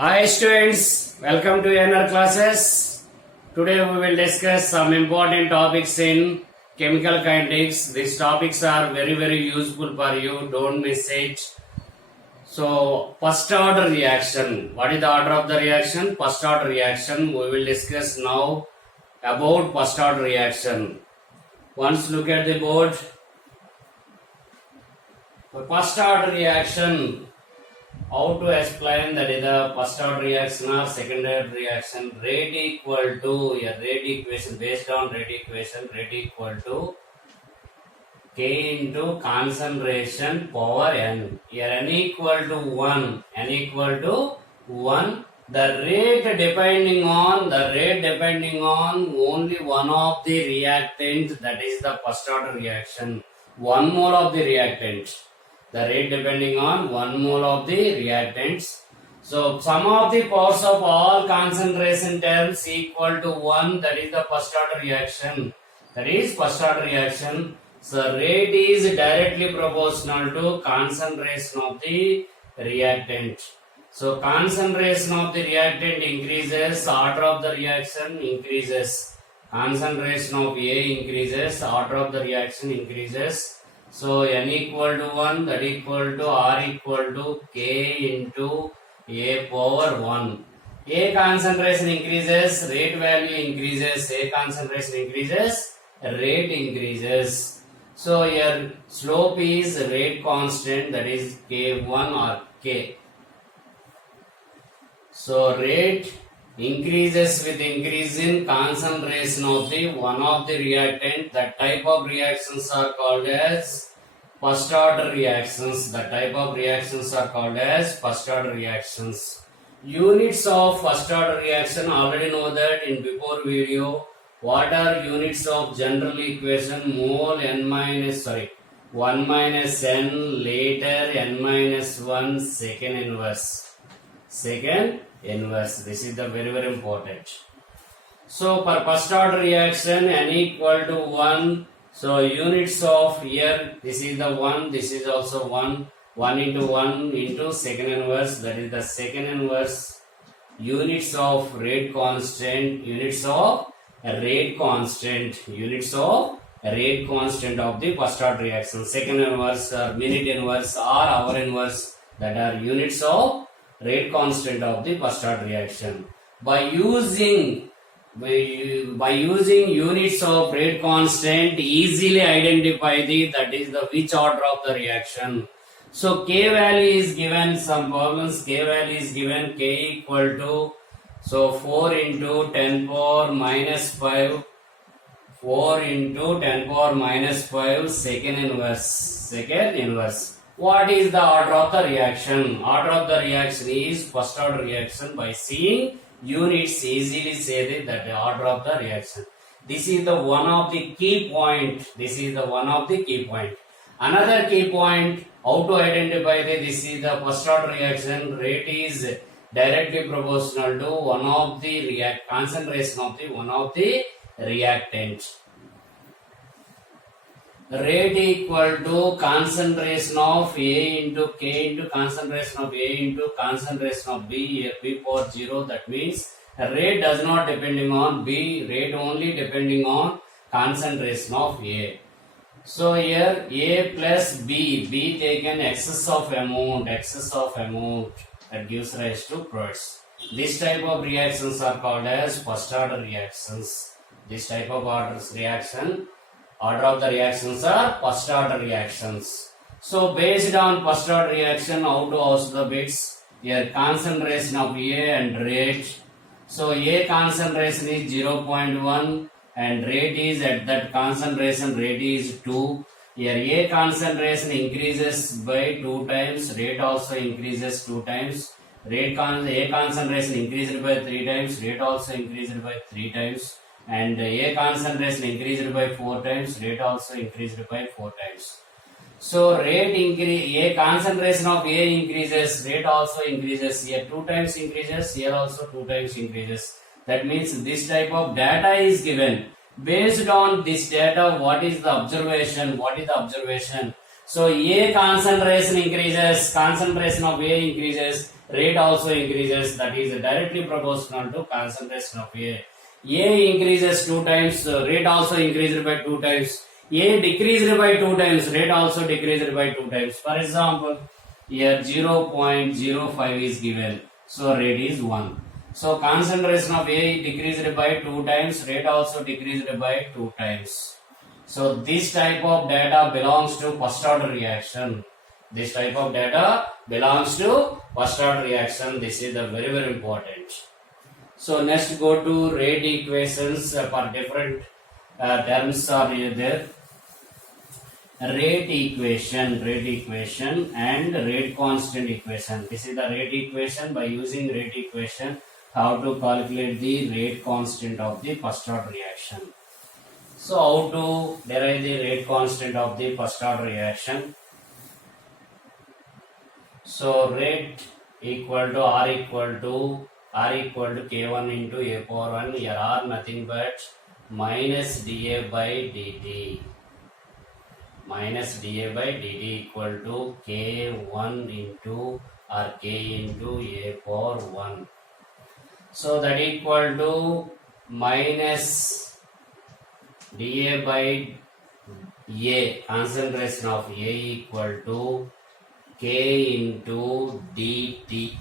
Hi students, welcome to NR classes. Today we will discuss some important topics in chemical kinetics. These topics are very useful for you, don't miss it. So first order reaction, what is the order of the reaction? First order reaction, we will discuss now about first order reaction. Once look at the board. For first order reaction, how to explain that is the first order reaction or second order reaction? Rate equal to a rate equation based on rate equation, rate equal to K into concentration power N. Here N equal to 1, N equal to 1. The rate depending on only one of the reactant, that is the first order reaction. 1 mole of the reactant. The rate depending on 1 mole of the reactants. So sum of the powers of all concentration terms equal to 1, that is the first order reaction. That is first order reaction. So rate is directly proportional to concentration of the reactant. So concentration of the reactant increases, order of the reaction increases. Concentration of A increases, order of the reaction increases. So N equal to 1, that equal to R equal to K into A power 1. A concentration increases, rate value increases. A concentration increases, rate increases. So here slope is rate constant, that is K1 or K. So rate increases with increase in concentration of the one of the reactant. That type of reactions are called as first order reactions. The type of reactions are called as first order reactions. Units of first order reaction, already know that in before video. What are units of general equation? Mole 1 minus n, later n minus 1, second inverse. Second inverse. This is the very important. So for first order reaction, n equal to 1. So units of here, this is the 1, this is also 1. 1 into 1 into second inverse, that is the second inverse. Units of rate constant, units of rate constant of the first order reaction. Second inverse or minute inverse or hour inverse, that are units of rate constant of the first order reaction. By using units of rate constant, easily identify that is the which order of the reaction. So K value is given, some problems K value is given, K equal to 4 into 10 power minus 5, 4 into 10 power minus 5, second inverse. What is the order of the reaction? Order of the reaction is first order reaction. By seeing units, easily say that the order of the reaction. This is the one of the key point. Another key point, how to identify this is the first order reaction. Rate is directly proportional to one of the concentration of the one of the reactant. Rate equal to concentration of A into K into concentration of A into concentration of B, B power 0. That means rate does not depending on B, rate only depending on concentration of A. So here A plus B, B taken excess of amount, that gives rise to products. This type of reactions are called as first order reactions. This type of order of the reactions are first order reactions. So based on first order reaction, how to house the bits? Here concentration of A and rate. So A concentration is 0.1 and rate is at that concentration, rate is 2. Here A concentration increases by 2 times, rate also increases 2 times. A concentration increased by 3 times, rate also increased by 3 times. And A concentration increased by 4 times, rate also increased by 4 times. So rate increase, A concentration of A increases, rate also increases. Here 2 times increases, here also 2 times increases. That means this type of data is given. Based on this data, what is the observation? So A concentration increases, concentration of A increases, rate also increases, that is directly proportional to concentration of A. A increases 2 times, rate also increased by 2 times. A decreased by 2 times, rate also decreased by 2 times. For example, here 0.05 is given, so rate is 1. So concentration of A decreased by 2 times, rate also decreased by 2 times. So this type of data belongs to first order reaction. This type of data belongs to first order reaction. This is the very important. So next go to rate equations for different terms are there. Rate equation and rate constant equation. This is the rate equation. By using rate equation, how to calculate the rate constant of the first order reaction. So how to derive the rate constant of the first order reaction? So rate equal to R equal to K1 into A power 1. Here R nothing but minus dA by dt. Minus dA by dt equal to K1 into or K into A power 1. So that equal to minus dA by A, concentration of A equal to K into dt.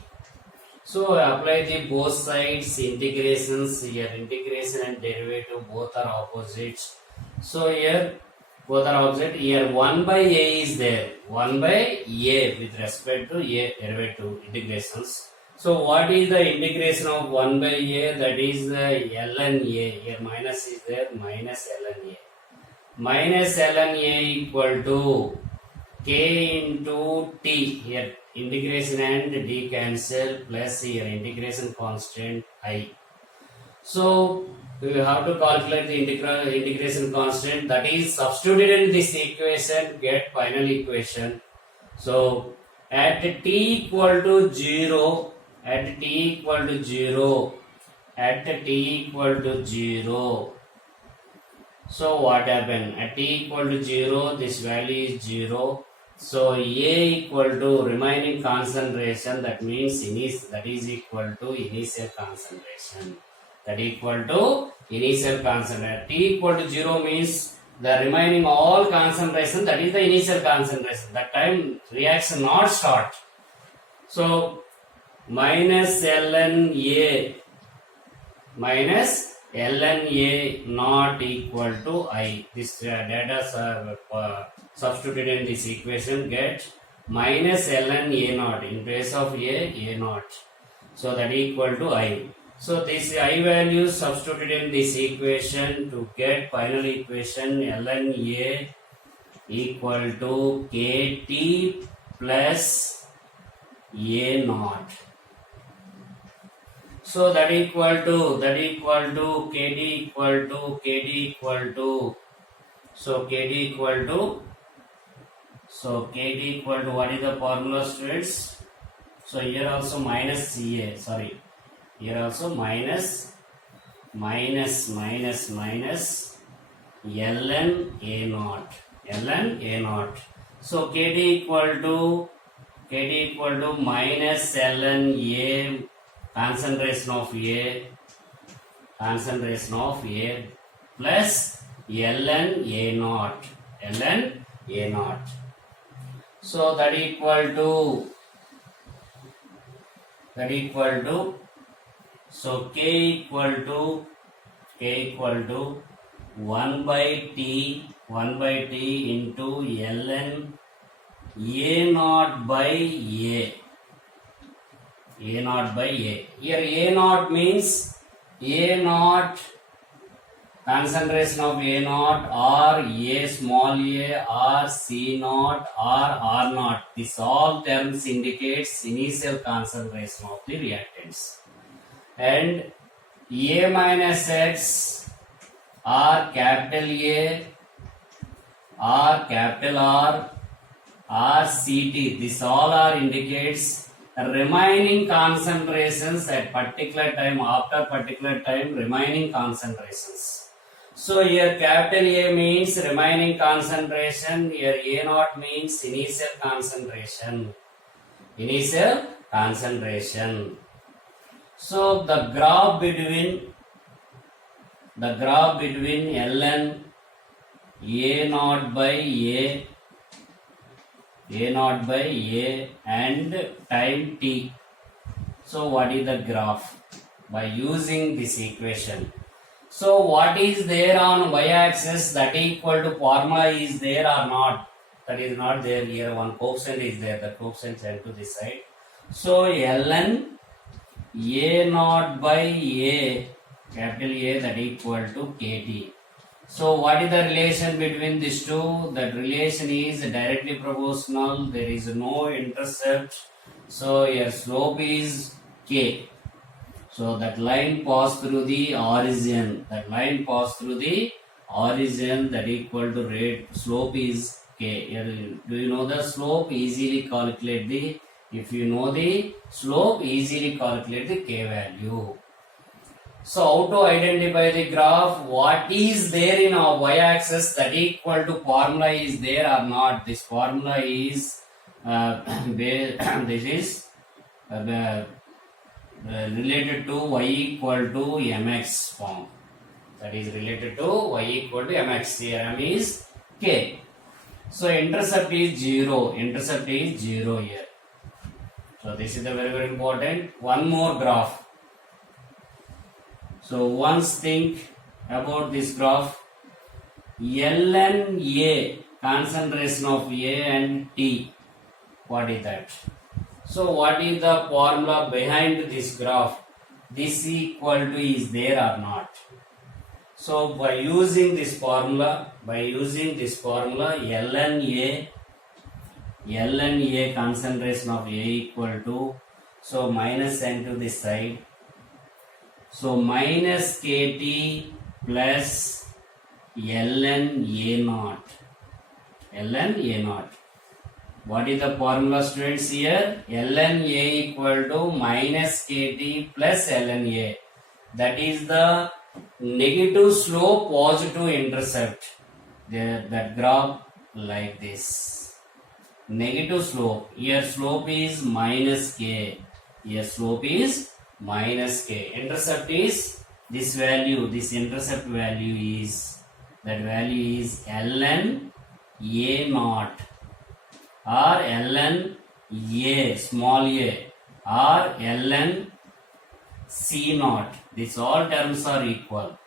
So apply the both sides integrations. Here integration and derivative both are opposites. So here both are opposite. Here 1 by A is there. 1 by A with respect to A derivative integrations. So what is the integration of 1 by A? That is ln A. Here minus is there, minus ln A. Minus ln A equal to K into T. Here integration and D cancel, plus here integration constant I. So we have to calculate the integration constant, that is substituted in this equation, get final equation. So at T equal to 0, at T equal to 0, at T equal to 0. So what happened? At T equal to 0, this value is 0. So A equal to remaining concentration, that means that is equal to initial concentration. That equal to initial concentration. T equal to 0 means the remaining all concentration, that is the initial concentration. That time reaction not start. So minus ln A not equal to I. This data substituted in this equation, get minus ln A naught. In place of A naught. So that equal to I. So this I value substituted in this equation to get final equation ln A equal to KT plus A naught. So that equal to KD equal to so KD equal to what is the formula, students? So here also minus CA, sorry. Here also minus ln A naught. So KD equal to minus ln A, concentration of A plus ln A naught. So that equal to so K equal to 1 by T into ln A naught by A. Here A naught means A naught, concentration of A naught, or A small a, or C naught, or R naught. This all terms indicates initial concentration of the reactants. And A minus X, or capital A, or capital R, or CT. This all are indicates remaining concentrations at particular time, after particular time, remaining concentrations. So here capital A means remaining concentration, here A naught means initial concentration. Initial concentration. So the graph between ln A naught by A and time t. So what is the graph? By using this equation. So what is there on y-axis, that equal to formula is there or not? That is not there here. One coefficient is there. The coefficient sent to this side. So ln A naught by A, capital A, that equal to kt. So what is the relation between these two? That relation is directly proportional. There is no intercept. So your slope is k. So that line pass through the origin. That line pass through the origin, that equal to rate. Slope is k. Do you know the slope? Easily calculate the. If you know the slope, easily calculate the k value. So how to identify the graph? What is there in our y-axis, that equal to formula is there or not? This formula is this is related to y equal to mx form. That is related to y equal to mx. Here m is k. So intercept is 0. Intercept is 0 here. So this is the very important. One more graph. So once think about this graph. ln A, concentration of A and T. What is that? So what is the formula behind this graph? This equal to is there or not? So by using this formula, ln A concentration of A equal to, so minus n to this side. So minus kt plus ln A naught. ln A naught. What is the formula, students, here? ln A equal to minus kt plus ln A. That is the negative slope, positive intercept. That graph like this. Negative slope. Here slope is minus k. Here slope is minus k. Intercept is this value. This intercept value is, that value is ln A naught or ln A small a or ln C naught. These all terms are equal.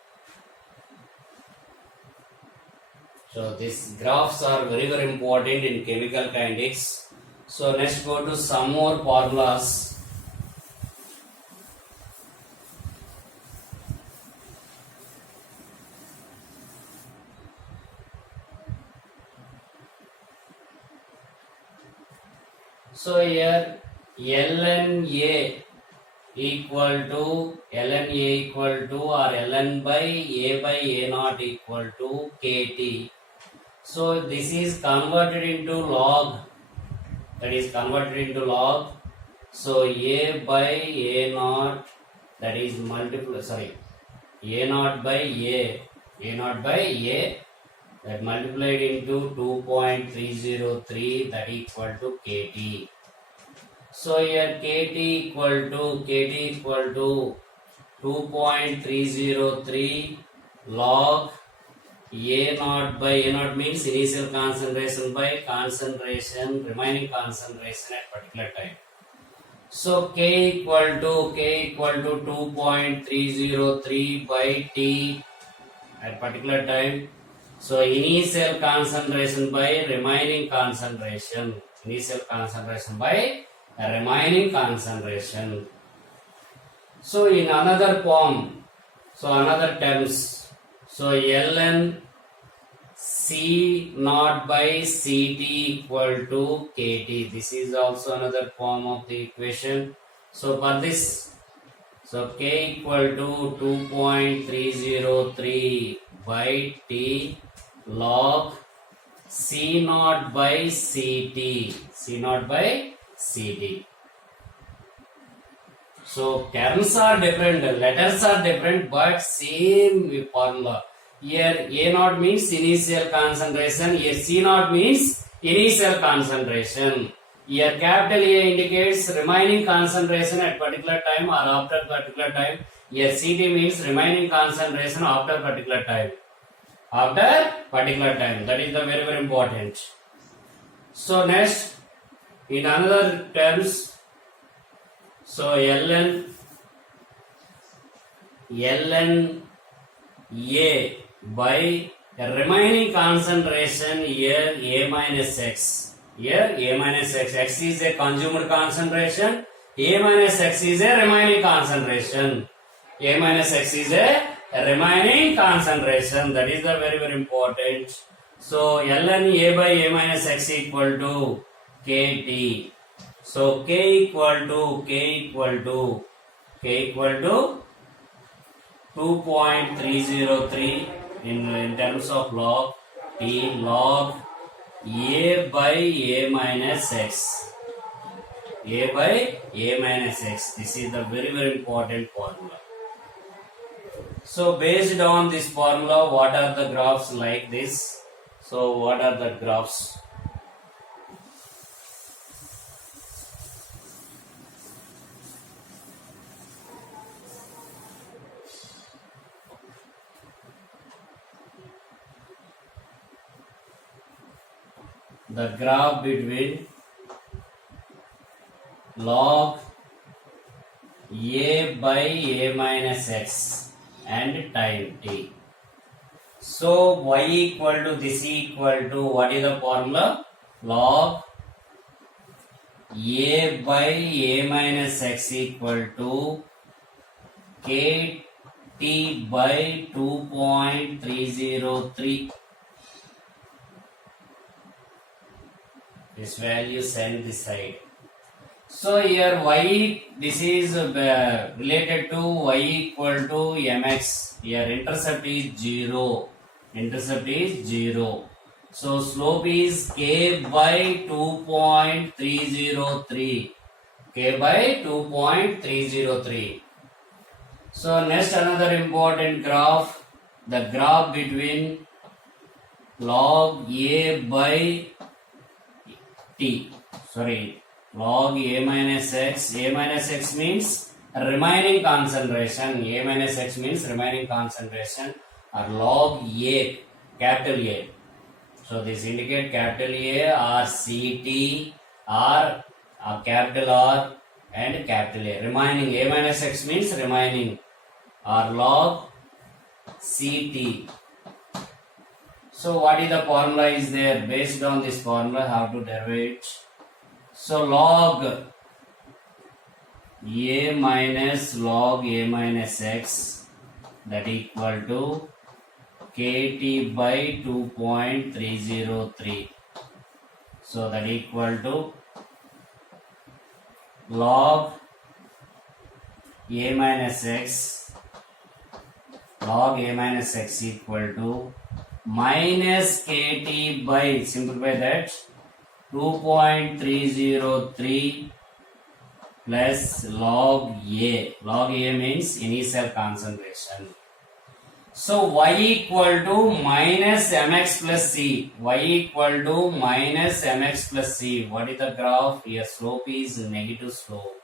So these graphs are very important in chemical kinetics. So next go to some more formulas. So here ln A equal to or ln by A naught equal to kt. So this is converted into log. That is converted into log. So A by A naught, that is A naught by A, that multiplied into 2.303, that equal to kt. So here kt equal to 2.303 log A naught by A naught means initial concentration by concentration, remaining concentration at particular time. So k equal to 2.303 by T at particular time. So initial concentration by remaining concentration. Initial concentration by remaining concentration. So in another form, so another terms, so ln C naught by Ct equal to kt. This is also another form of the equation. So for this, so k equal to 2.303 by T log C naught by Ct. C naught by Ct. So terms are different, letters are different, but same formula. Here A naught means initial concentration, here C naught means initial concentration. Here capital A indicates remaining concentration at particular time or after particular time. Here CT means remaining concentration after particular time. After particular time. That is the very very important. So next, in another terms, so ln A by remaining concentration here A minus X. Here A minus X. X is a consumed concentration. A minus X is a remaining concentration. A minus X is a remaining concentration. That is the very very important. So ln A by A minus X equal to KT. So K equal to 2.303 in terms of log T log A by A minus X. A by A minus X. This is the very very important formula. So based on this formula, what are the graphs like this? So what are the graphs? The graph between log A by A minus X and time t. So y equal to this equal to what is the formula? Log A by A minus X equal to KT by 2.303. This value send this side. So here y, this is related to y equal to mx. Here intercept is 0. Intercept is 0. So slope is k by 2.303. K by 2.303. So next another important graph. The graph between log A by log A minus X. A minus X means remaining concentration. A minus X means remaining concentration, or log A, capital A. So this indicate capital A or CT or capital R and capital A. Remaining. A minus X means remaining, or log CT. So what is the formula is there? Based on this formula, how to derive it? So log A minus log A minus X, that equal to KT by 2.303. So that equal to log A minus X, log A minus X equal to minus KT by, simplify that, 2.303 plus log A. Log A means initial concentration. So y equal to minus mx plus c. Y equal to minus mx plus c. What is the graph? Here slope is negative slope.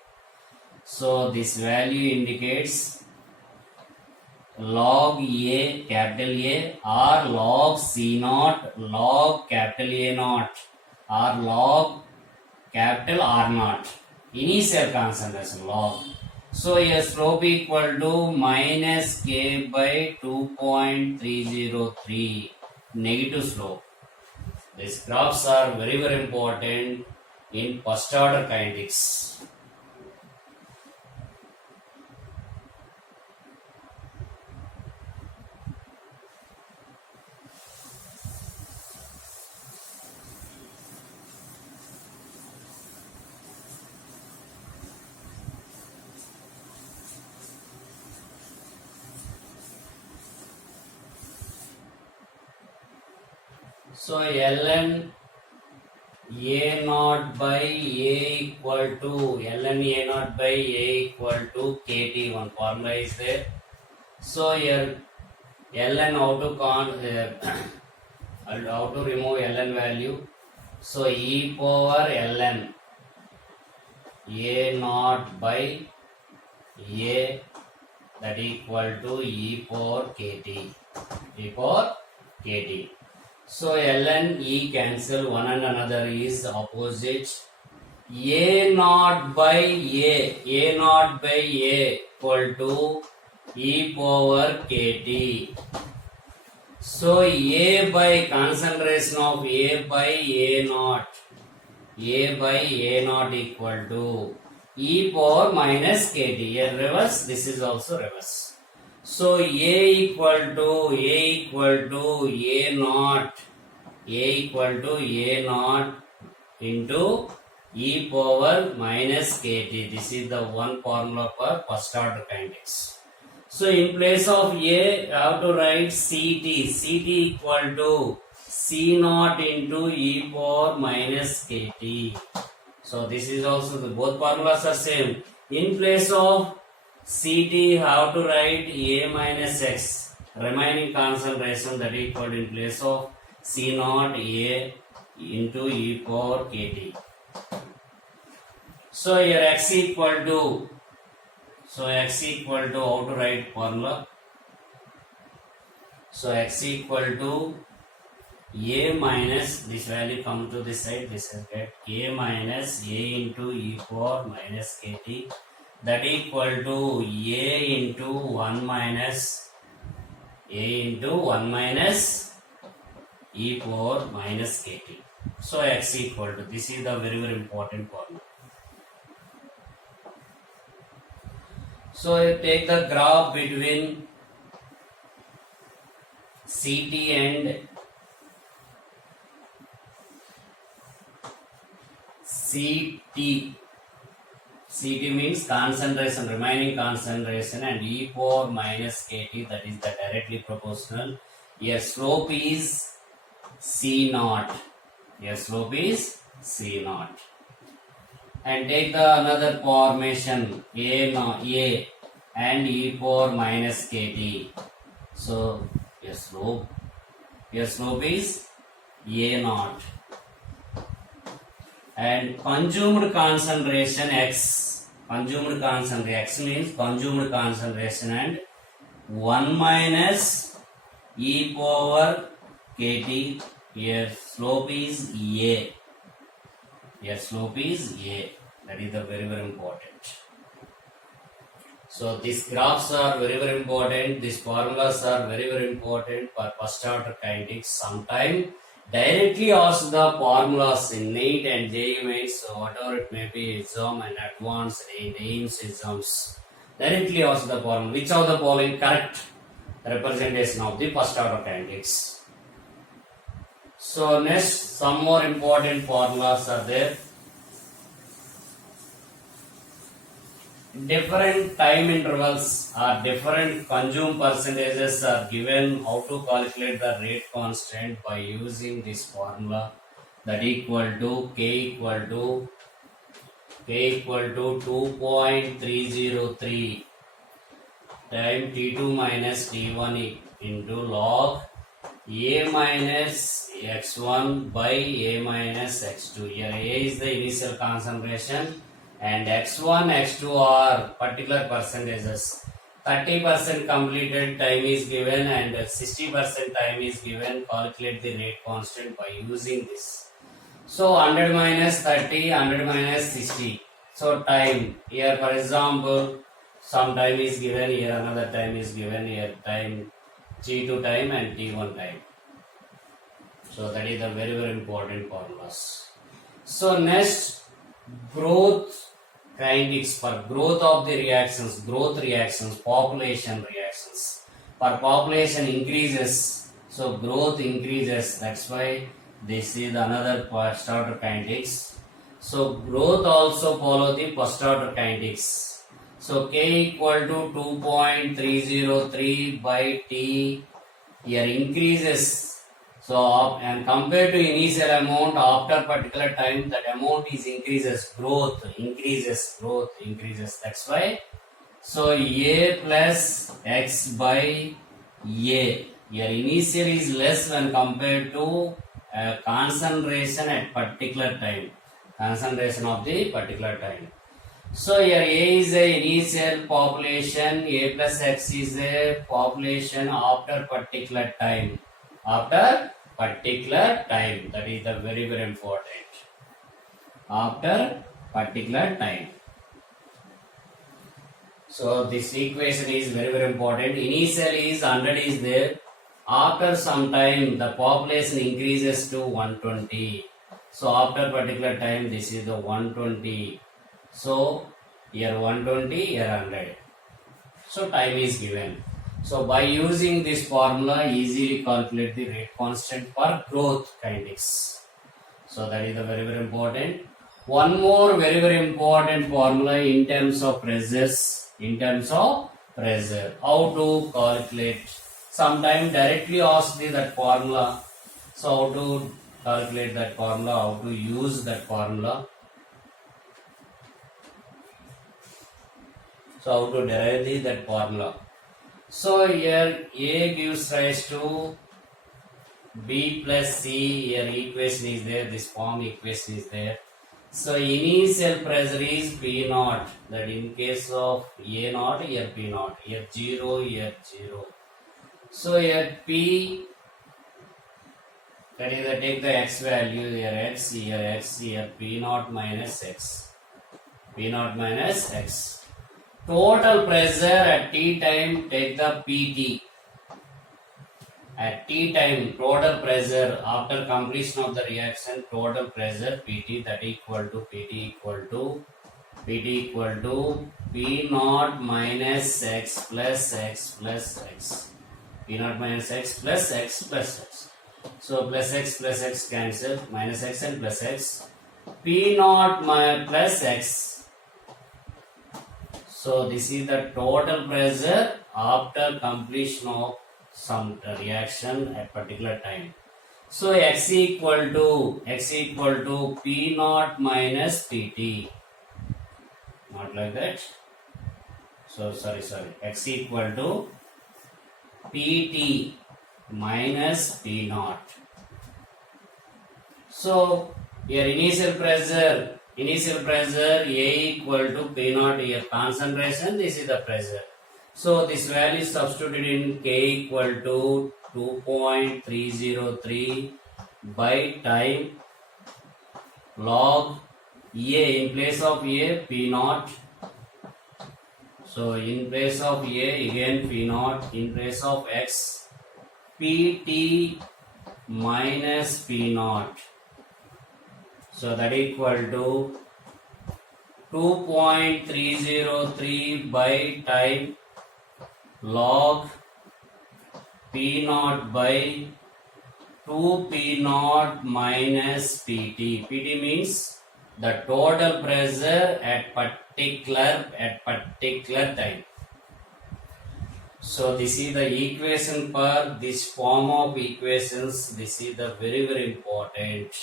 So this value indicates log A, capital A, or log C naught, log capital A naught, or log capital R naught. Initial concentration log. So here slope equal to minus K by 2.303, negative slope. These graphs are very very important in first order kinetics. So ln A naught by A equal to ln A naught by A equal to KT. One formula is there. So here ln how to how to remove ln value. So e power ln a naught by a, that equal to e power kt, e power kt. So ln e cancel, one and another is opposite. A naught by a naught by a equal to e power kt. So a by concentration of a by a naught equal to e power minus kt. Here reverse, this is also reverse. So a equal to a naught into e power minus kt. This is the one formula for first order kinetics. So in place of a, I have to write ct equal to c naught into e power minus kt. So this is also, the both formulas are same. In place of ct, I have to write a minus x, remaining concentration, that equal in place of c naught a into e power kt. So here x equal to, how to write formula? So x equal to a minus, this value come to this side, this is get a minus a into e power minus kt, that equal to a into 1 minus e power minus kt. So x equal to, this is the very important formula. So you take the graph between ct and ct. ct means concentration, remaining concentration, and e power minus kt, that is the directly proportional. Here slope is c naught. And take the another formation a and e power minus kt. So your slope is a naught, and consumed concentration x means consumed concentration, and 1 minus e power kt. Here slope is a. That is the very important. So these graphs are very important. These formulas are very important for first order kinetics. Sometime directly ask the formulas in NEET and JEE Mains, so whatever it may be, exam and advanced and AIMS exams. Directly ask the formula. Which of the following correct representation of the first order kinetics? So next, some more important formulas are there. Different time intervals or different consume percentages are given. How to calculate the rate constant? By using this formula, that equal to k equal to 2.303 time t2 minus t1 into log a minus x1 by a minus x2. Here a is the initial concentration and x1, x2 are particular percentages. 30% completed time is given and 60% time is given. Calculate the rate constant by using this. So 100 minus 30, 100 minus 60. So time, here for example, some time is given, here another time is given, here time T2 time and T1 time. So that is the very important formulas. So next, growth kinetics for growth of the reactions, population reactions. For population increases, so growth increases. That's why this is another first order kinetics. So growth also follow the first order kinetics. So k equal to 2.303 by t. Here increases. So and compared to initial amount, after particular time that amount is increases, growth increases. That's why. So a plus x by A. Your initial is less when compared to concentration at particular time. Concentration of the particular time. So here A is a initial population, A plus X is a population after particular time. After particular time. That is the very important. After particular time. So this equation is very important. Initially is 100 is there. After some time the population increases to 120. So after particular time this is the 120. So here 120, here 100. So time is given. So by using this formula easily calculate the rate constant for growth kinetics. So that is the very important. One more very important formula in terms of pressures. In terms of pressure, how to calculate? Sometimes directly ask that formula. So how to calculate that formula? How to use that formula? So how to derive that formula? So here A gives rise to B plus C. Here equation is there. This form equation is there. So initial pressure is P naught, that in case of A naught, here P naught, here 0, here 0. So here P, that is take the X value, here X, here P naught minus X. P naught minus X. Total pressure at T time, take the PT. At T time, total pressure after completion of the reaction, total pressure PT, that equal to PT equal to P naught minus X plus X plus X. P naught minus X plus X plus X. So plus X cancel, minus X and plus X. P naught plus X. So this is the total pressure after completion of some reaction at particular time. So X equal to P naught minus PT. Not like that. So sorry. X equal to PT minus P naught. So here initial pressure A equal to P naught, here concentration, this is the pressure. So this value is substituted in K equal to 2.303 by time log A, in place of A P naught. So in place of A again P naught, in place of X PT minus P naught. So that equal to 2.303 by time log P naught by 2 P naught minus PT. PT means the total pressure at particular time. So this is the equation for this form of equations. This is the very important.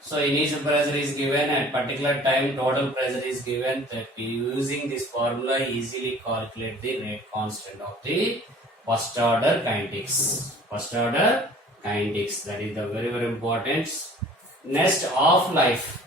So initial pressure is given at particular time, total pressure is given. That using this formula easily calculate the rate constant of the first order kinetics. That is the very important. Next, half-life.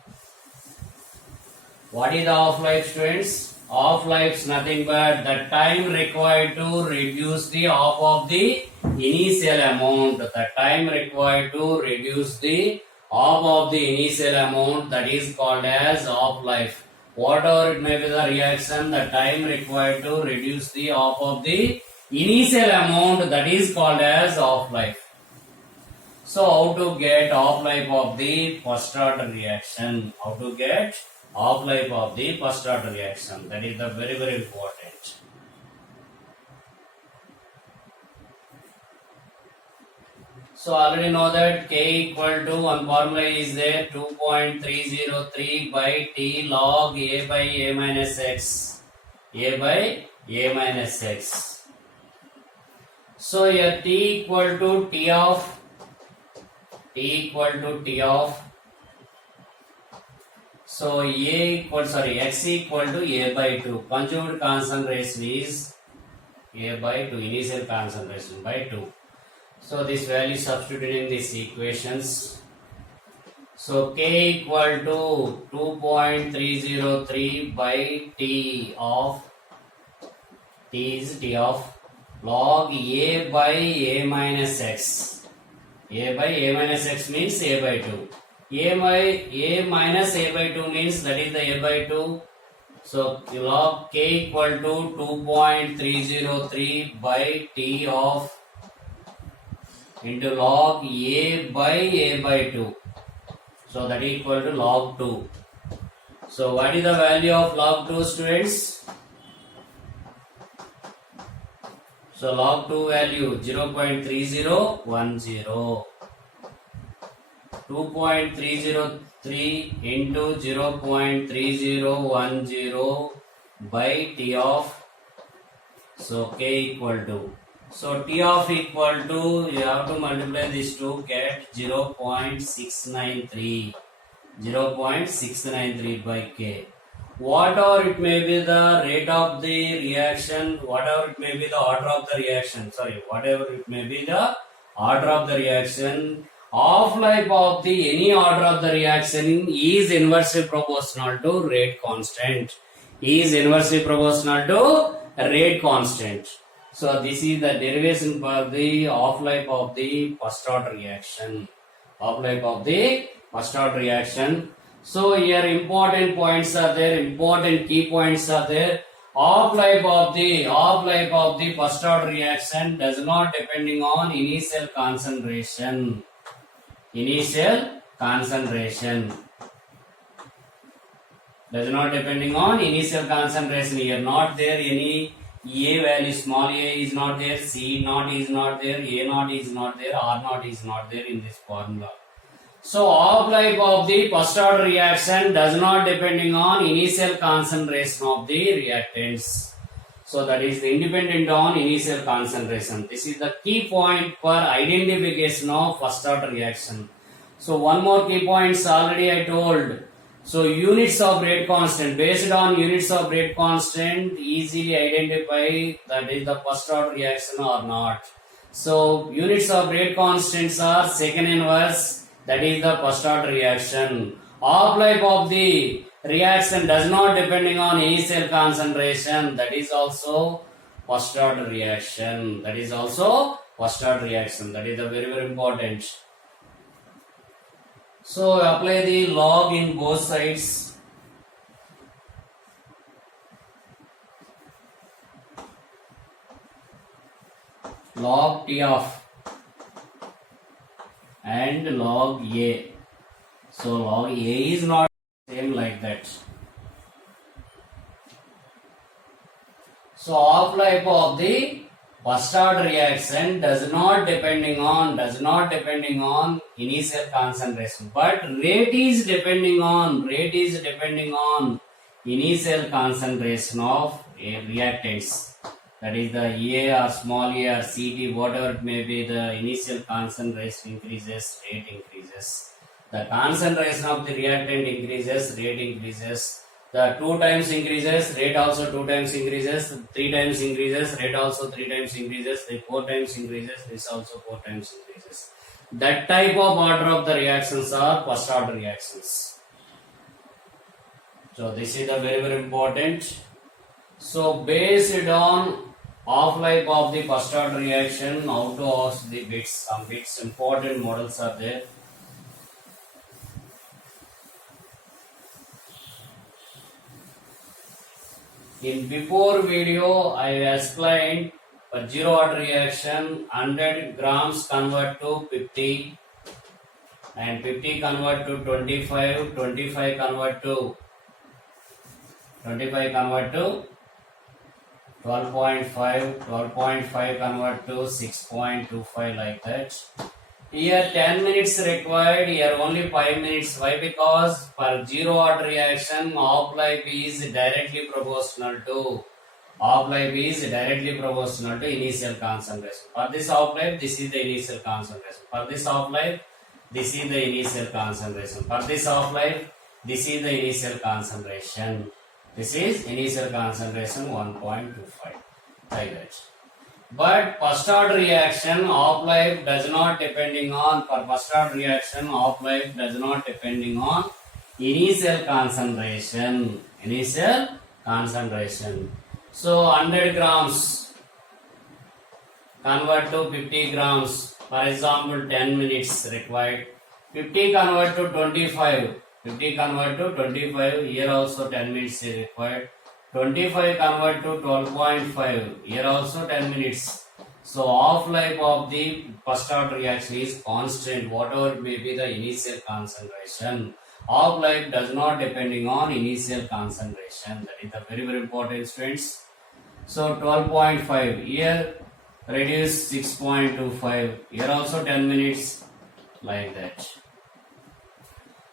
What is the half-life, students? Half-life is nothing but the time required to reduce the half of the initial amount. The time required to reduce the half of the initial amount, that is called as half-life. Whatever it may be the reaction, the time required to reduce the half of the initial amount, that is called as half-life. So how to get half-life of the first order reaction? How to get half-life of the first order reaction? That is the very important. So already know that K equal to, one formula is there, 2.303 by T log A by A minus X. A by A minus X. So here T equal to T of so X equal to A by 2. Conjugate concentration is A by 2, initial concentration by 2. So this value substituted in these equations. So K equal to 2.303 by T of log A by A minus X. A by A minus X means A by 2. A minus A by 2 means that is the A by 2. So log K equal to 2.303 by T of into log A by 2. So that is equal to log 2. So what is the value of log 2, students? So log 2 value 0.3010. 2.303 into 0.3010 by T of, so K equal to, so T of equal to, you have to multiply these two, get 0.693 by K. Whatever it may be the rate of the reaction, whatever it may be the order of the reaction, whatever it may be the order of the reaction, half-life of the any order of the reaction is inversely proportional to rate constant. Is inversely proportional to rate constant. So this is the derivation for the half-life of the first order reaction. Half-life of the first order reaction. So here important points are there, important key points are there. Half-life of the first order reaction does not depending on initial concentration. Initial concentration does not depending on initial concentration. Here not there any A value, small a is not there, C naught is not there, A naught is not there, R naught is not there in this formula. So half-life of the first order reaction does not depending on initial concentration of the reactants. So that is independent on initial concentration. This is the key point for identification of first order reaction. So one more key points already I told. So units of rate constant, based on units of rate constant, easily identify that is the first order reaction or not. So units of rate constants are second inverse, that is the first order reaction. Half-life of the reaction does not depending on initial concentration, that is also first order reaction. That is also first order reaction. That is the very important. So apply the log in both sides. Log T of and log A. So log A is not same like that. So half-life of the first order reaction does not depending on initial concentration, but rate is depending on initial concentration of reactants. That is the A or small a or Ct, whatever it may be, the initial concentration increases, rate increases. The concentration of the reactant increases, rate increases. The 2 times increases, rate also 2 times increases, 3 times increases, rate also 3 times increases, 4 times increases, this also 4 times increases. That type of order of the reactions are first order reactions. So this is the very important. So based on half-life of the first order reaction, how to ask the bits, some bits important models are there. In before video, I explained for zero order reaction, 100 grams convert to 50 and 50 convert to 25, 25 convert to 12.5, 12.5 convert to 6.25 like that. Here 10 minutes required, here only 5 minutes. Why? Because for zero order reaction, half-life is directly proportional to initial concentration. For this half-life, this is the initial concentration. For this half-life, this is the initial concentration. For this half-life, this is the initial concentration. This is initial concentration 1.25 like that. But first order reaction half life does not depending on, for first order reaction half life does not depending on initial concentration. Initial concentration. So 100 grams convert to 50 grams. For example, 10 minutes required. 50 convert to 25. 50 convert to 25. Here also 10 minutes is required. 25 convert to 12.5. Here also 10 minutes. So half life of the first order reaction is constant, whatever may be the initial concentration. Half life does not depending on initial concentration. That is the very important, students. So 12.5 here reduce 6.25. Here also 10 minutes, like that.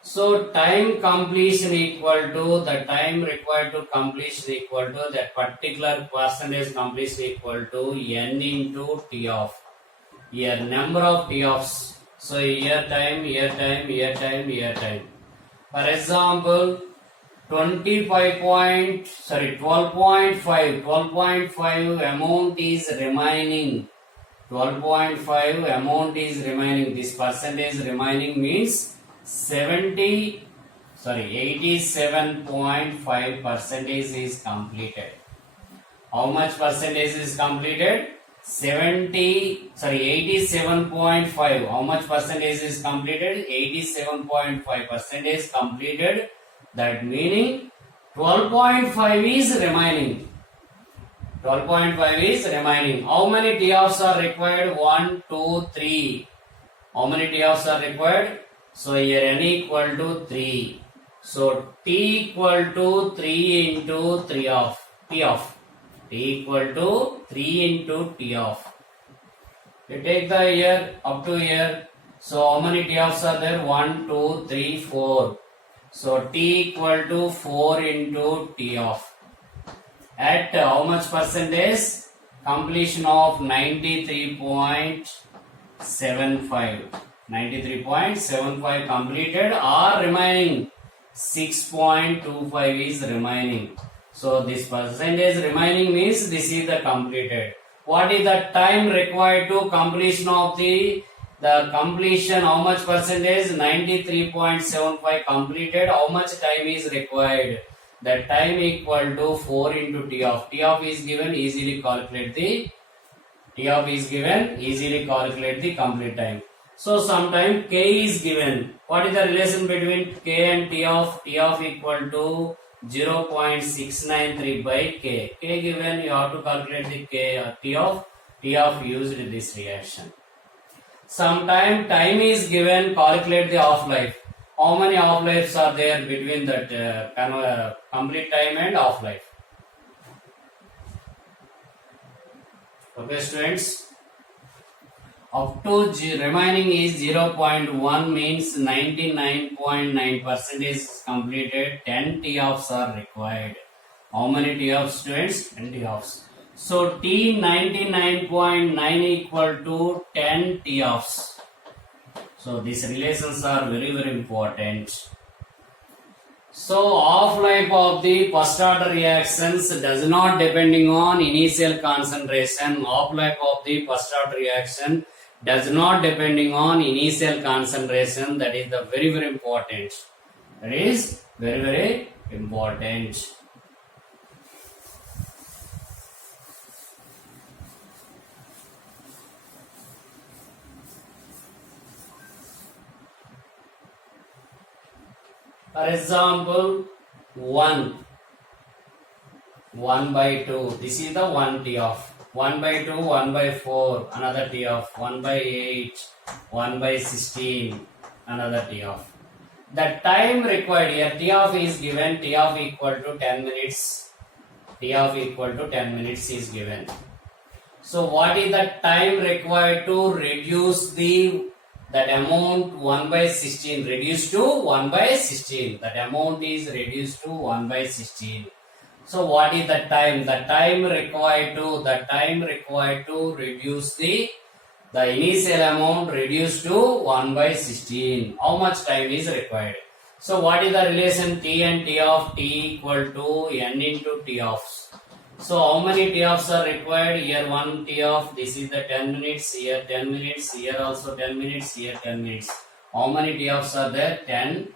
So time completion equal to the time required to completion equal to that particular percentage completion equal to n into T of. Here number of T offs. So here time, here time, here time, here time. For example, 12.5 amount is remaining. 12.5 amount is remaining. This percentage remaining means 87.5 percentage is completed. How much percentage is completed? 87.5. How much percentage is completed? 87.5 percentage completed. That meaning 12.5 is remaining. 12.5 is remaining. How many T offs are required? 1, 2, 3. How many T offs are required? So here n equal to 3. So T equal to 3 into 3 of T of. T equal to 3 into T of. You take the here up to here. So how many T offs are there? 1, 2, 3, 4. So T equal to 4 into T of. At how much percentage? Completion of 93.75. 93.75 completed or remaining 6.25 is remaining. So this percentage remaining means this is the completed. What is the time required to completion of the completion? How much percentage? 93.75 completed. How much time is required? The time equal to 4 into T of. T of is given, easily calculate the T of is given, easily calculate the complete time. So sometime K is given. What is the relation between K and T of? T of equal to 0.693 by K. K given, you have to calculate the K T of used in this reaction. Sometime time is given, calculate the half life. How many half lives are there between that complete time and half life? Okay, students. Up to remaining is 0.1 means 99.9% is completed. 10 T offs are required. How many T offs, students? 10 T offs. So T 99.9 equal to 10 T offs. So these relations are very important. So half-life of the first order reactions does not depending on initial concentration. Half-life of the first order reaction does not depending on initial concentration. That is the very important. That is very important. For example, 1 by 2. This is the 1 T of. 1 by 2, 1 by 4, another T of. 1 by 8, 1 by 16, another T of. The time required here, T of is given, T of equal to 10 minutes. T of equal to 10 minutes is given. So what is the time required to reduce that amount 1 by 16, reduced to 1 by 16. That amount is reduced to 1 by 16. So what is the time? The time required to reduce the initial amount reduced to 1 by 16. How much time is required? So what is the relation T and T of? T equal to N into T of. So how many TOFs are required? Here 1 TOF, this is the 10 minutes, here 10 minutes, here also 10 minutes, here 10 minutes. How many TOFs are there? 10,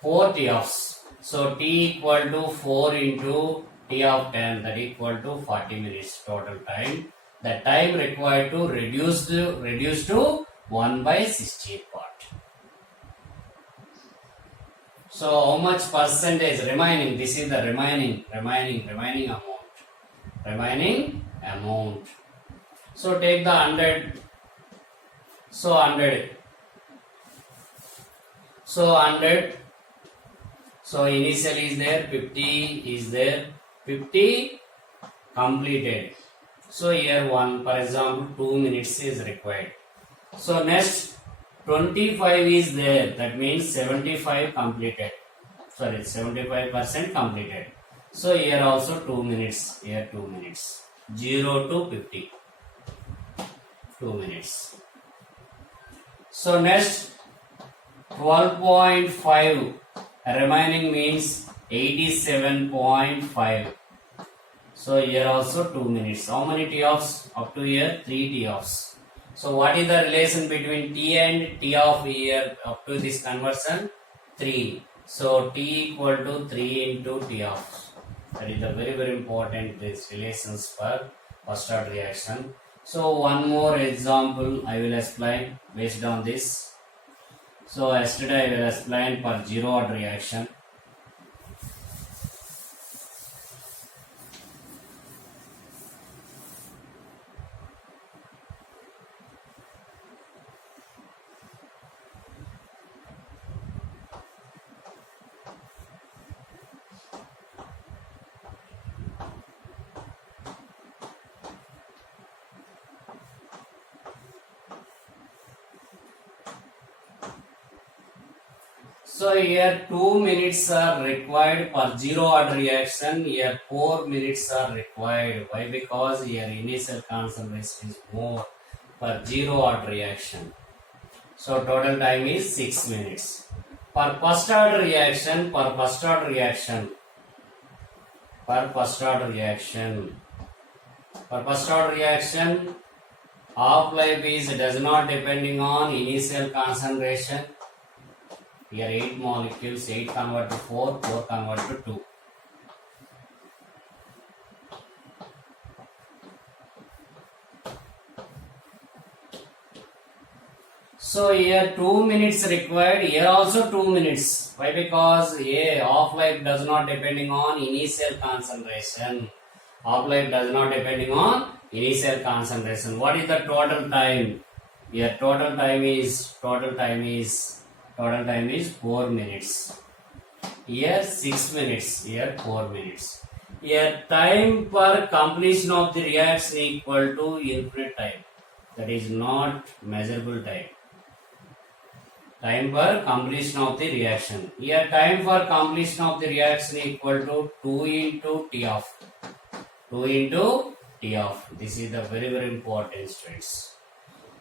4 TOFs. So T equal to 4 into T of 10, that equal to 40 minutes total time. The time required to reduce to 1 by 60th part. So how much percentage remaining? This is the remaining amount. Remaining amount. So take the 100. So 100. So 100. So initially is there, 50 is there, 50 completed. So here one, for example, 2 minutes is required. So next 25 is there, that means 75 completed. Sorry, 75% completed. So here also 2 minutes, here 2 minutes. 0 to 50. 2 minutes. So next 12.5 remaining means 87.5. So here also 2 minutes. How many TOFs? Up to here 3 TOFs. So what is the relation between T and T of here up to this conversion? 3. So T equal to 3 into T of. That is the very important these relations for first order reaction. So one more example I will explain based on this. So yesterday I will explain for zero order reaction. So here 2 minutes are required for zero order reaction. Here 4 minutes are required. Why? Because here initial concentration is more for zero order reaction. So total time is 6 minutes. For first order reaction, half life is does not depending on initial concentration. Here 8 molecules, 8 convert to 4, 4 convert to 2. So here 2 minutes required, here also 2 minutes. Why? Because half-life does not depending on initial concentration. Half-life does not depending on initial concentration. What is the total time? Here total time is 4 minutes. Here 6 minutes. Here 4 minutes. Here time per completion of the reaction equal to infinite time. That is not measurable time. Time per completion of the reaction. Here time for completion of the reaction equal to 2 into T of. 2 into T of. This is the very important, students.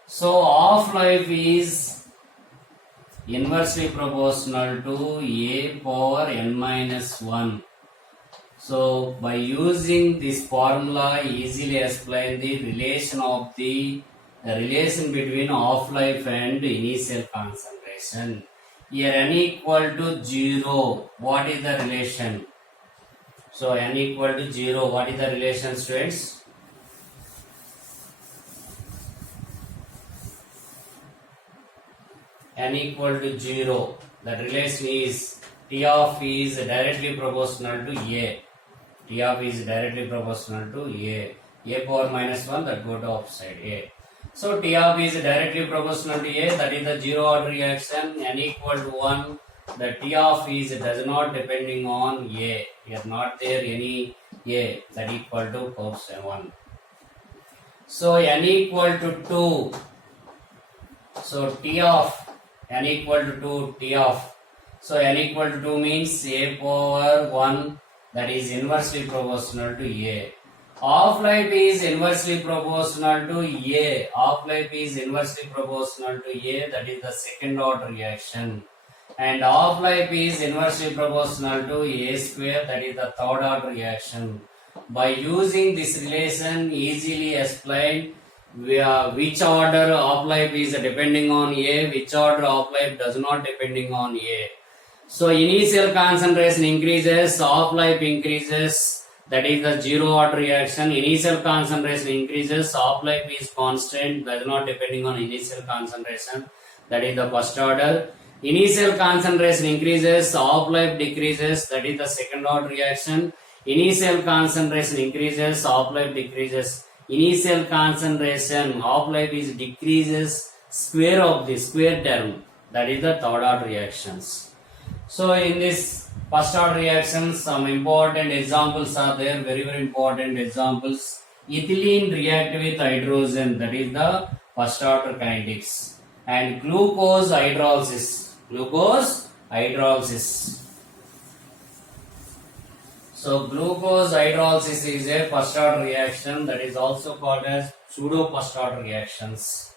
So half-life is inversely proportional to a power n minus 1. So by using this formula, easily explain the relation between half-life and initial concentration. Here n equal to 0. What is the relation? So n equal to 0. What is the relation, students? N equal to 0. The relation is T of is directly proportional to A. T of is directly proportional to A. A power minus 1, that go to opposite A. So T of is directly proportional to A, that is the zero order reaction. N equal to 1. The T of is does not depending on A. Here not there any A, that equal to 1. So N equal to 2. So T of n equal to 2 T of. So n equal to 2 means A power 1, that is inversely proportional to A. Half-life is inversely proportional to A. Half-life is inversely proportional to A, that is the second order reaction. And half-life is inversely proportional to A square, that is the third order reaction. By using this relation, easily explain which order of life is depending on A, which order of life does not depending on A. So initial concentration increases, half life increases, that is the zero order reaction. Initial concentration increases, half life is constant, that is not depending on initial concentration, that is the first order. Initial concentration increases, half life decreases, that is the second order reaction. Initial concentration increases, half life decreases. Initial concentration, half life is decreases, square of the square term, that is the third order reactions. So in this first order reactions, some important examples are there, very important examples. Ethylene react with hydrogen, that is the first order kinetics, and glucose hydrolysis. So glucose hydrolysis is a first order reaction, that is also called as pseudo first order reactions.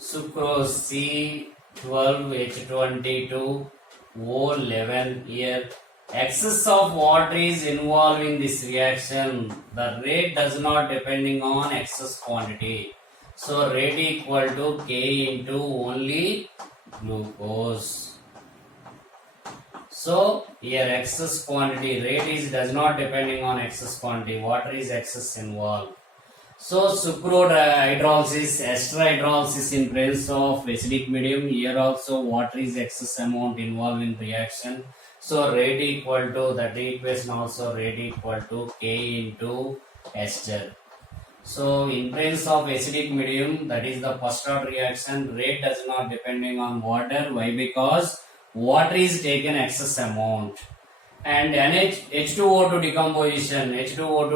Sucrose C12H22O11, here excess of water is involved in this reaction. The rate does not depending on excess quantity. So rate equal to K into only glucose. So here excess quantity, rate is does not depending on excess quantity, water is excess involved. So sucrose hydrolysis, ester hydrolysis in presence of acidic medium, here also water is excess amount involved in reaction. So rate equal to, that equation also rate equal to K into ester. So in presence of acidic medium, that is the first order reaction, rate does not depending on water. Why? Because water is taken excess amount. And H2O2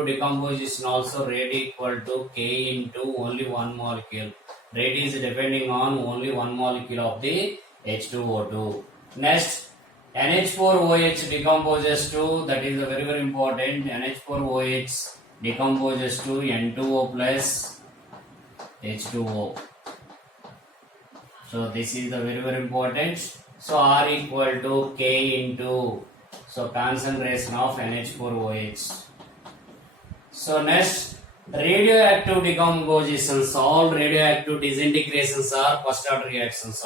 decomposition, also rate equal to K into only one molecule. Rate is depending on only one molecule of the H2O2. Next, NH4OH decomposes to, that is very very important, NH4OH decomposes to N2O plus H2O. So this is the very very important. So R equal to K into, so concentration of NH4OH. So next, radioactive decompositions. All radioactive disintegrations are first order reactions.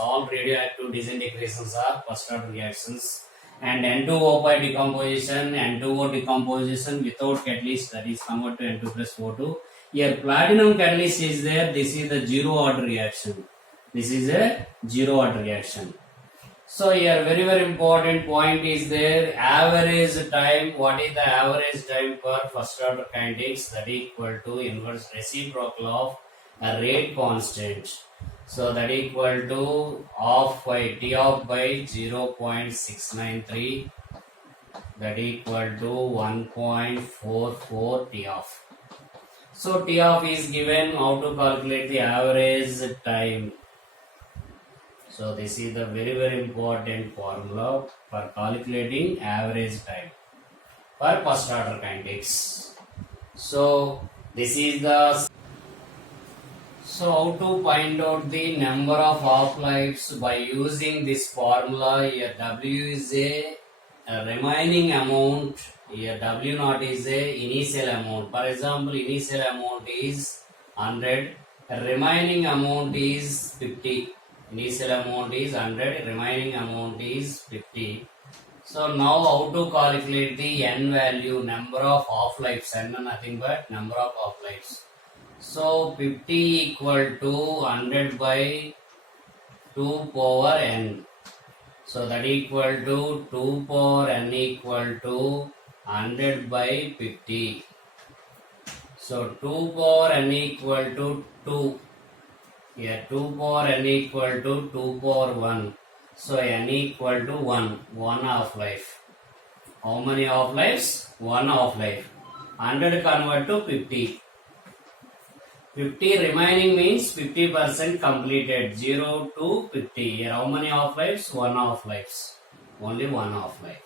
And N2O5 decomposition, N2O decomposition without catalyst, that is convert to N2 plus O2. Here platinum catalyst is there. This is the zero order reaction. So here very very important point is there, average time. What is the average time for first order kinetics? That equal to inverse reciprocal of a rate constant. So that equal to half by T off by 0.693, that equal to 1.44 T off. So T off is given. How to calculate the average time? So this is the very very important formula for calculating average time for first order kinetics. So this is the, so how to find out the number of half-lives by using this formula. Here W is a remaining amount, here W naught is a initial amount. For example, initial amount is 100, remaining amount is 50. Initial amount is 100, remaining amount is 50. So now how to calculate the n value, number of half-lives, n nothing but number of half-lives. So 50 equal to 100 by 2 power n. So that equal to 2 power n equal to 100 by 50. So 2 power n equal to 2. Here 2 power n equal to 2 power 1. So n equal to 1 half-life. How many half-lives? 1 half-life. 100 convert to 50. 50 remaining means 50% completed. 0 to 50. Here how many half-lives? 1 half-lives. Only 1 half-life.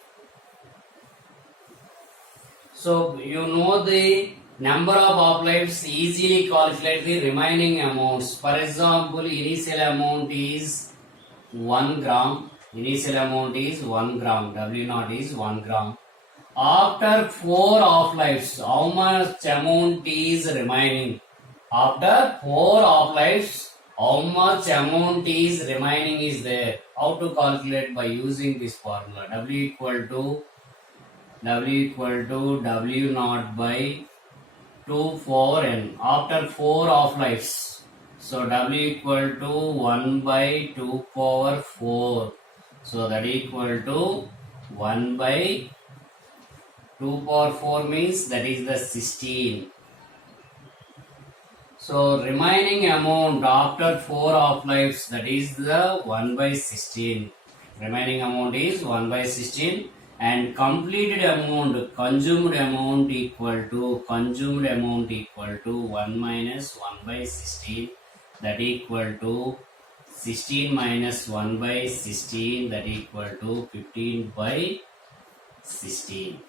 So you know the number of half-lives, easily calculate the remaining amounts. For example, initial amount is 1 gram. W naught is 1 gram. After 4 off lives, how much amount is remaining? After 4 off lives, how much amount is remaining is there? How to calculate? By using this formula. W equal to W naught by 2 4 n. After 4 off lives. So W equal to 1 by 2 power 4. So that equal to 1 by 2 power 4 means that is the 16. So remaining amount after 4 off lives, that is the 1 by 16. Remaining amount is 1 by 16 and completed amount, consumed amount equal to 1 minus 1 by 16, that equal to 16 minus 1 by 16, that equal to 15 by 16.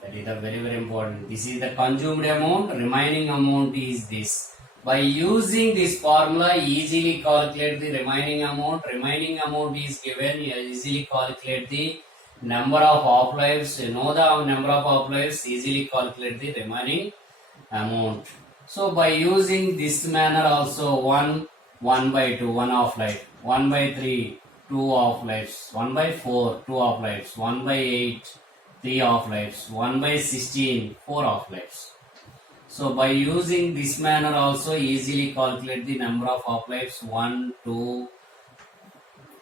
That is the very important. This is the consumed amount, remaining amount is this. By using this formula, easily calculate the remaining amount. Remaining amount is given, you easily calculate the number of off lives. You know the number of off lives, easily calculate the remaining amount. So by using this manner also, 1 by 2, 1 off life, 1 by 3, 2 off lives, 1 by 4, 2 off lives, 1 by 8, 3 off lives, 1 by 16, 4 off lives. So by using this manner also easily calculate the number of off lives, 1, 2,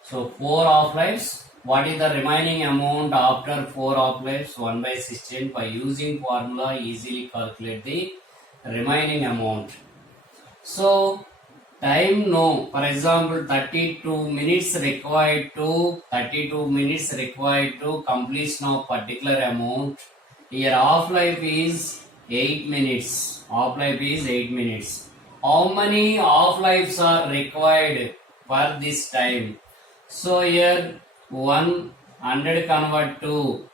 so 4 off lives. What is the remaining amount after 4 off lives? 1 by 16. By using formula easily calculate the remaining amount. So time no, for example 32 minutes required to completion of particular amount. Here off life is 8 minutes. Off life is 8 minutes. How many off lives are required for this time? So here 100 convert to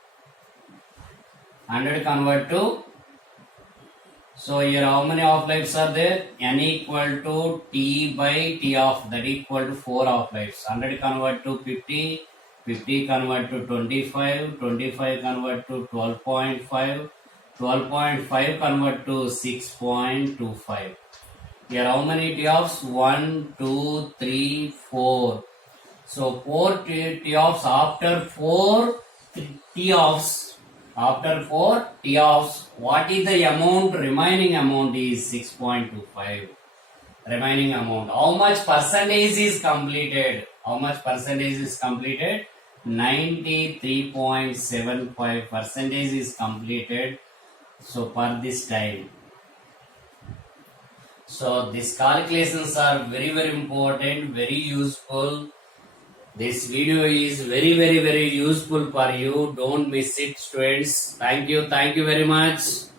so here how many off lives are there? N equal to T by T off, that equal to 4 off lives. 100 convert to 50, 50 convert to 25, 25 convert to 12.5, 12.5 convert to 6.25. Here how many T offs? 1, 2, 3, 4. So 4 T offs. After 4 T offs, what is the amount? Remaining amount is 6.25. Remaining amount. How much percentage is completed? 93.75% is completed. So for this time. So these calculations are very important, very useful. This video is very useful for you. Don't miss it, students. Thank you very much.